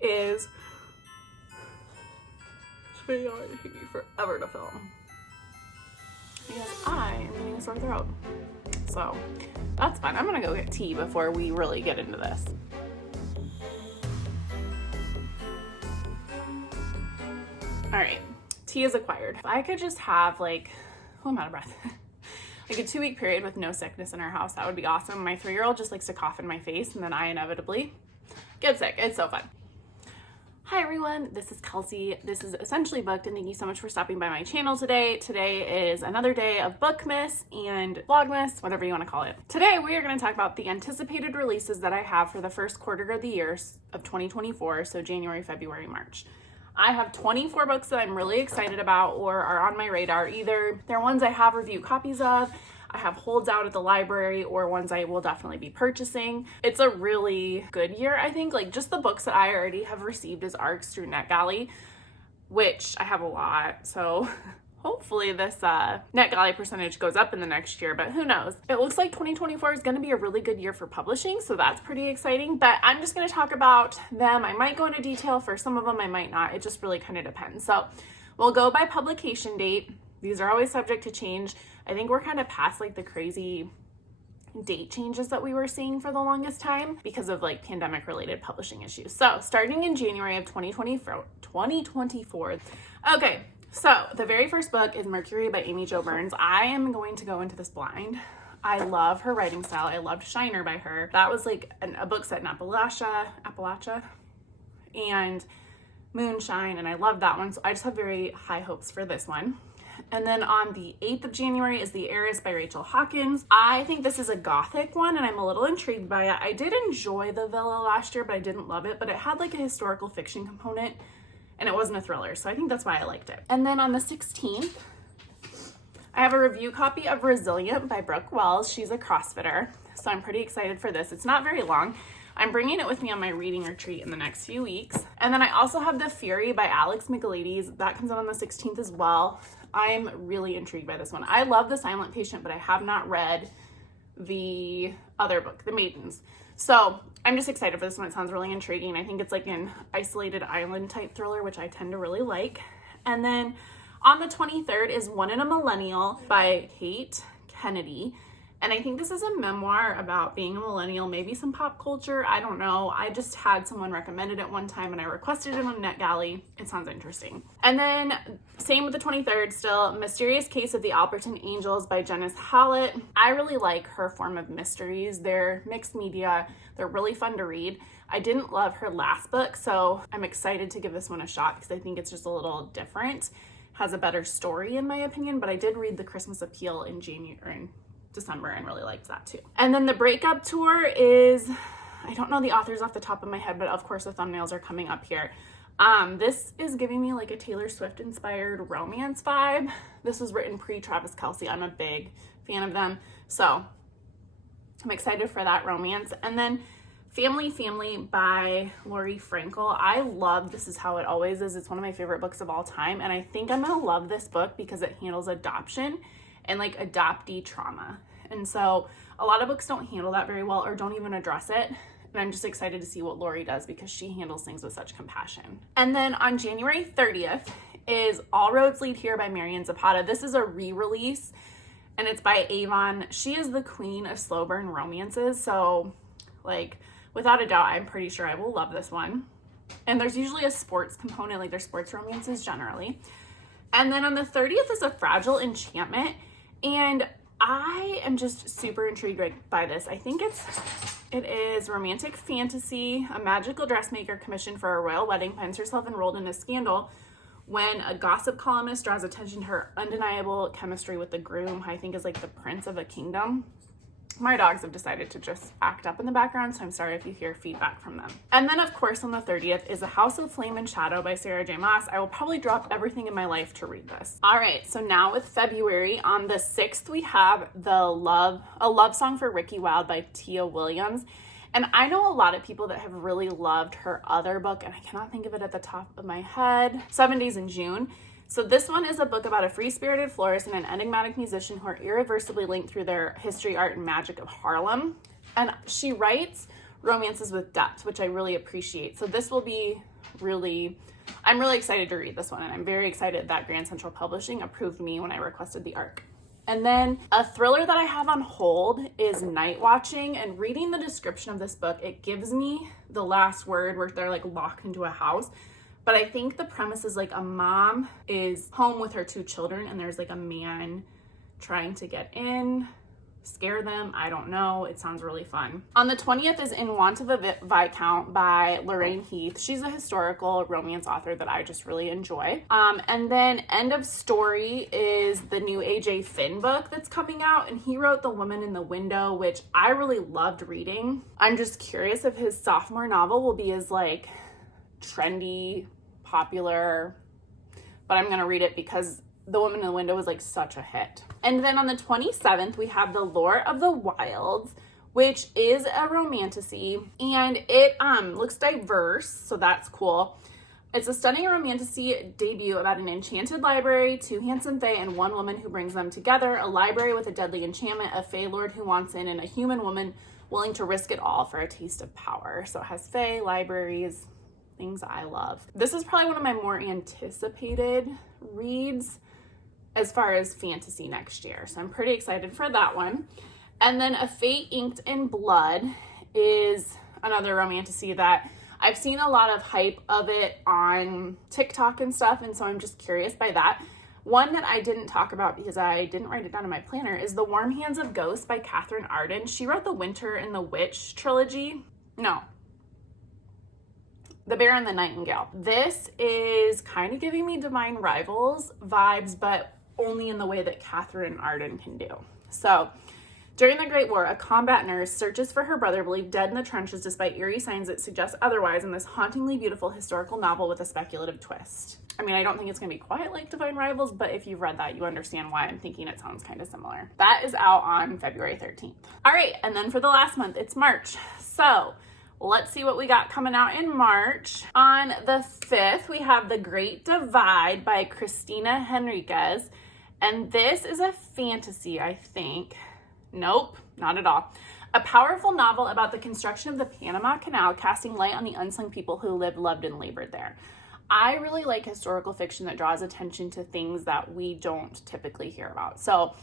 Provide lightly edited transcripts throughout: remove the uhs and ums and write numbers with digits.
is this video is taking me forever to film because I am getting a sore throat. So that's fun. I'm gonna go get tea before we really get into this. All right, tea is acquired. If I could just have like, oh, I'm out of breath. Like a 2-week period with no sickness in our house, that would be awesome. My 3-year-old just likes to cough in my face and then I inevitably get sick. It's so fun. Hi everyone, this is Kelsey. This is Essentially Booked, and thank you so much for stopping by my channel today. Today is another day of Bookmas and Vlogmas, whatever you want to call it. Today we are going to talk about the anticipated releases that I have for the first quarter of the year of 2024, so January, February, March. I have 24 books that I'm really excited about or are on my radar. Either they're ones I have review copies of, I have holds out at the library, or ones I will definitely be purchasing. It's a really good year, I think. Like just the books that I already have received as ARCs through NetGalley, which I have a lot. So hopefully this NetGalley percentage goes up in the next year, but who knows? It looks like 2024 is going to be a really good year for publishing, so that's pretty exciting. But I'm just going to talk about them. I might go into detail for some of them, I might not. It just really kind of depends. So we'll go by publication date. These are always subject to change. I think we're kind of past like the crazy date changes that we were seeing for the longest time because of like pandemic related publishing issues. So starting in January of 2024. Okay, so the very first book is Mercury by Amy Jo Burns. I am going to go into this blind. I love her writing style. I loved Shiner by her. That was like a book set in Appalachia and Moonshine, and I love that one. So I just have very high hopes for this one. And then on the 8th of January is The Heiress by Rachel Hawkins. I think this is a gothic one and I'm a little intrigued by it. I did enjoy The Villa last year, but I didn't love it. But it had like a historical fiction component and it wasn't a thriller. So I think that's why I liked it. And then on the 16th, I have a review copy of Resilient by Brooke Wells. She's a CrossFitter, so I'm pretty excited for this. It's not very long. I'm bringing it with me on my reading retreat in the next few weeks. And then I also have The Fury by Alex Michaelides. That comes out on the 16th as well. I'm really intrigued by this one. I love The Silent Patient, but I have not read the other book, The Maidens. So I'm just excited for this one. It sounds really intriguing. I think it's like an isolated island type thriller, which I tend to really like. And then on the 23rd is One in a Millennial by Kate Kennedy. And I think this is a memoir about being a millennial, maybe some pop culture. I don't know. I just had someone recommended it one time and I requested it on NetGalley. It sounds interesting. And then same with the 23rd still, Mysterious Case of the Alberton Angels by Janice Hallett. I really like her form of mysteries. They're mixed media. They're really fun to read. I didn't love her last book, so I'm excited to give this one a shot because I think it's just a little different. Has a better story in my opinion, but I did read The Christmas Appeal in December and really liked that too. And then the Breakup Tour is, I don't know the authors off the top of my head, but of course the thumbnails are coming up here. This is giving me like a Taylor Swift inspired romance vibe. This was written pre-Travis Kelce. I'm a big fan of them. So I'm excited for that romance. And then Family by Lori Frankel. I love This Is How It Always Is. It's one of my favorite books of all time. And I think I'm gonna love this book because it handles adoption and like adoptee trauma. And so a lot of books don't handle that very well or don't even address it. And I'm just excited to see what Lori does because she handles things with such compassion. And then on January 30th is All Roads Lead Here by Marian Zapata. This is a re-release and it's by Avon. She is the queen of slow burn romances. So like without a doubt, I'm pretty sure I will love this one. And there's usually a sports component, like there's sports romances generally. And then on the 30th is A Fragile Enchantment. And I am just super intrigued by this. I think it is romantic fantasy. A magical dressmaker commissioned for a royal wedding finds herself enrolled in a scandal when a gossip columnist draws attention to her undeniable chemistry with the groom, who I think is like the prince of a kingdom. My dogs have decided to just act up in the background, so I'm sorry if you hear feedback from them. And then, of course, on the 30th is A House of Flame and Shadow by Sarah J. Maas. I will probably drop everything in my life to read this. All right, so now with February, on the 6th, we have A Love Song for Ricky Wilde by Tia Williams. And I know a lot of people that have really loved her other book, and I cannot think of it at the top of my head, 7 Days in June. So this one is a book about a free-spirited florist and an enigmatic musician who are irreversibly linked through their history, art, and magic of Harlem. And she writes romances with depth, which I really appreciate. So this will be I'm really excited to read this one, and I'm very excited that Grand Central Publishing approved me when I requested the ARC. And then a thriller that I have on hold is Night Watching, and reading the description of this book, it gives me the last word where they're like locked into a house. But I think the premise is like a mom is home with her 2 children, and there's like a man trying to get in, scare them. I don't know. It sounds really fun. On the 20th is In Want of a Viscount by Lorraine Heath. She's a historical romance author that I just really enjoy. And then End of Story is the new AJ Finn book that's coming out, and he wrote The Woman in the Window, which I really loved reading. I'm just curious if his sophomore novel will be as like trendy, popular, but I'm gonna read it because The Woman in the Window was like such a hit. And then on the 27th, we have The Lure of the Wilds, which is a romantasy, and it looks diverse, so that's cool. It's a stunning romantasy debut about an enchanted library, 2 handsome fae, and 1 woman who brings them together, a library with a deadly enchantment, a fae lord who wants in, and a human woman willing to risk it all for a taste of power. So it has fae, libraries, things I love. This is probably one of my more anticipated reads as far as fantasy next year. So I'm pretty excited for that one. And then A Fate Inked in Blood is another romantasy that I've seen a lot of hype of it on TikTok and stuff, and so I'm just curious by that. One that I didn't talk about because I didn't write it down in my planner is The Warm Hands of Ghosts by Catherine Arden. She wrote the Winter and the Witch trilogy. No. The Bear and the Nightingale. This is kind of giving me Divine Rivals vibes, but only in the way that Catherine Arden can do. So, during the Great War, a combat nurse searches for her brother believed dead in the trenches despite eerie signs that suggest otherwise in this hauntingly beautiful historical novel with a speculative twist. I mean, I don't think it's going to be quite like Divine Rivals, but if you've read that, you understand why I'm thinking it sounds kind of similar. That is out on February 13th. All right, and then for the last month, it's March. So, let's see what we got coming out in March. On the 5th, we have The Great Divide by Cristina Henriquez. And this is a fantasy, I think. Nope, not at all. A powerful novel about the construction of the Panama Canal, casting light on the unsung people who lived, loved, and labored there. I really like historical fiction that draws attention to things that we don't typically hear about. So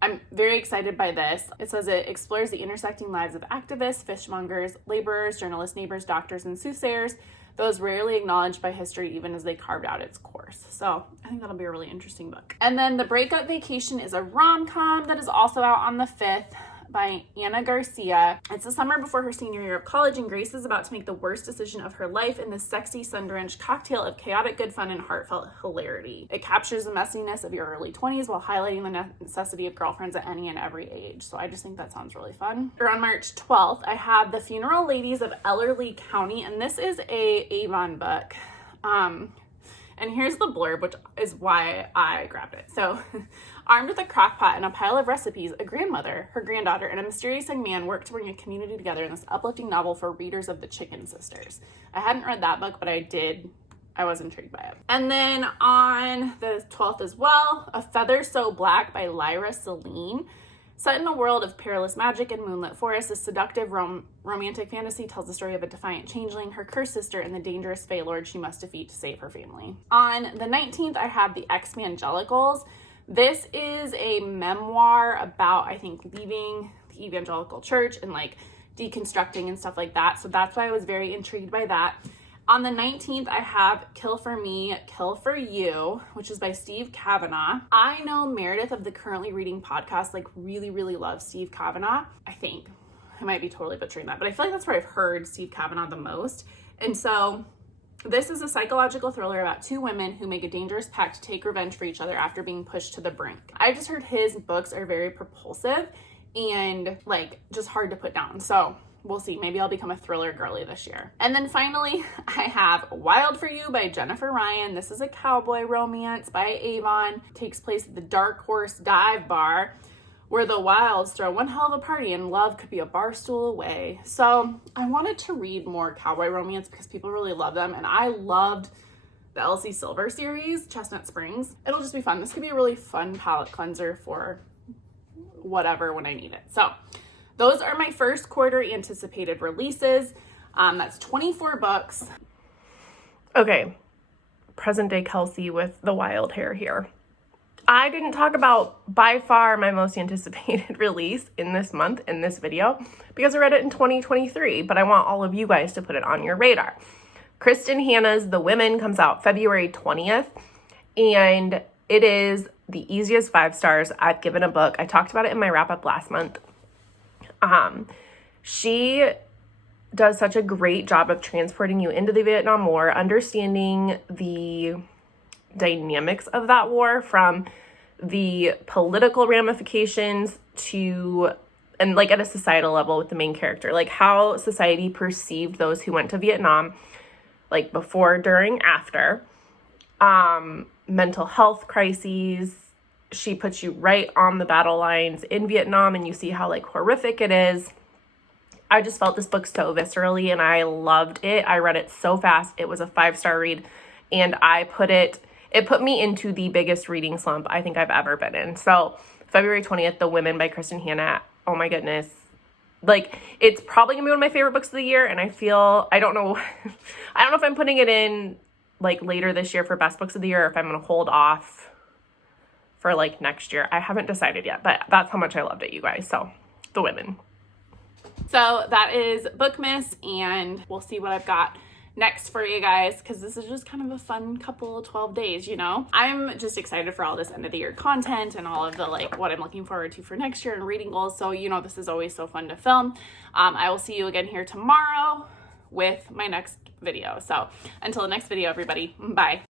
I'm very excited by this. It says it explores the intersecting lives of activists, fishmongers, laborers, journalists, neighbors, doctors, and soothsayers, those rarely acknowledged by history even as they carved out its course. So I think that'll be a really interesting book. And then The Breakup Vacation is a rom-com that is also out on the 5th by Anna Garcia. It's the summer before her senior year of college, and Grace is about to make the worst decision of her life in this sexy, sun-drenched cocktail of chaotic good fun and heartfelt hilarity. It captures the messiness of your early 20s while highlighting the necessity of girlfriends at any and every age. So I just think that sounds really fun. Around March 12th, I have The Funeral Ladies of Ellerly County, and this is a Avon book. And here's the blurb, which is why I grabbed it. So, armed with a crock pot and a pile of recipes, a grandmother, her granddaughter, and a mysterious young man work to bring a community together in this uplifting novel for readers of the Chicken Sisters. I hadn't read that book, but I was intrigued by it. And then on the 12th as well, A Feather So Black by Lyra Celine. Set in a world of perilous magic and moonlit forests, this seductive romantic fantasy tells the story of a defiant changeling, her cursed sister, and the dangerous Fae Lord she must defeat to save her family. On the 19th, I have The Ex-Mangelicals. This is a memoir about, I think, leaving the evangelical church and like deconstructing and stuff like that. So that's why I was very intrigued by that. On the 19th, I have Kill for Me, Kill for You, which is by Steve Kavanaugh. I know Meredith of the Currently Reading podcast, like really, really loves Steve Kavanaugh. I think. I might be totally butchering that, but I feel like that's where I've heard Steve Kavanaugh the most. And so this is a psychological thriller about 2 women who make a dangerous pact to take revenge for each other after being pushed to the brink. I just heard his books are very propulsive and like just hard to put down. So we'll see. Maybe I'll become a thriller girly this year. And then finally, I have Wild for You by Jennifer Ryan. This is a cowboy romance by Avon. It takes place at the Dark Horse Dive Bar, where the Wilds throw one hell of a party and love could be a bar stool away. So I wanted to read more cowboy romance because people really love them. And I loved the Elsie Silver series, Chestnut Springs. It'll just be fun. This could be a really fun palate cleanser for whatever when I need it. So those are my first quarter anticipated releases. That's 24 books. Okay, present day Kelsey with the wild hair here. I didn't talk about by far my most anticipated release in this month in this video because I read it in 2023, but I want all of you guys to put it on your radar. Kristen Hanna's The Women comes out February 20th, and it is the easiest 5 stars I've given a book. I talked about it in my wrap-up last month. She does such a great job of transporting you into the Vietnam War, understanding the dynamics of that war from the political ramifications to, and like at a societal level with the main character, like how society perceived those who went to Vietnam, like before, during, after, mental health crises. She puts you right on the battle lines in Vietnam and you see how like horrific it is. I just felt this book so viscerally and I loved it. I read it so fast. It was a 5-star read, and it put me into the biggest reading slump I think I've ever been in. So February 20th, The Women by Kristen Hanna. Oh my goodness. Like, it's probably gonna be one of my favorite books of the year, and I don't know if I'm putting it in like later this year for best books of the year, or if I'm gonna hold off for like next year. I haven't decided yet, but that's how much I loved it, you guys. So The Women. So that is Bookmas, and we'll see what I've got next for you guys, because this is just kind of a fun couple 12 days, you know. I'm just excited for all this end of the year content and all of the like what I'm looking forward to for next year and reading goals. So you know, this is always so fun to film. I will see you again here tomorrow with my next video. So until the next video, everybody, bye.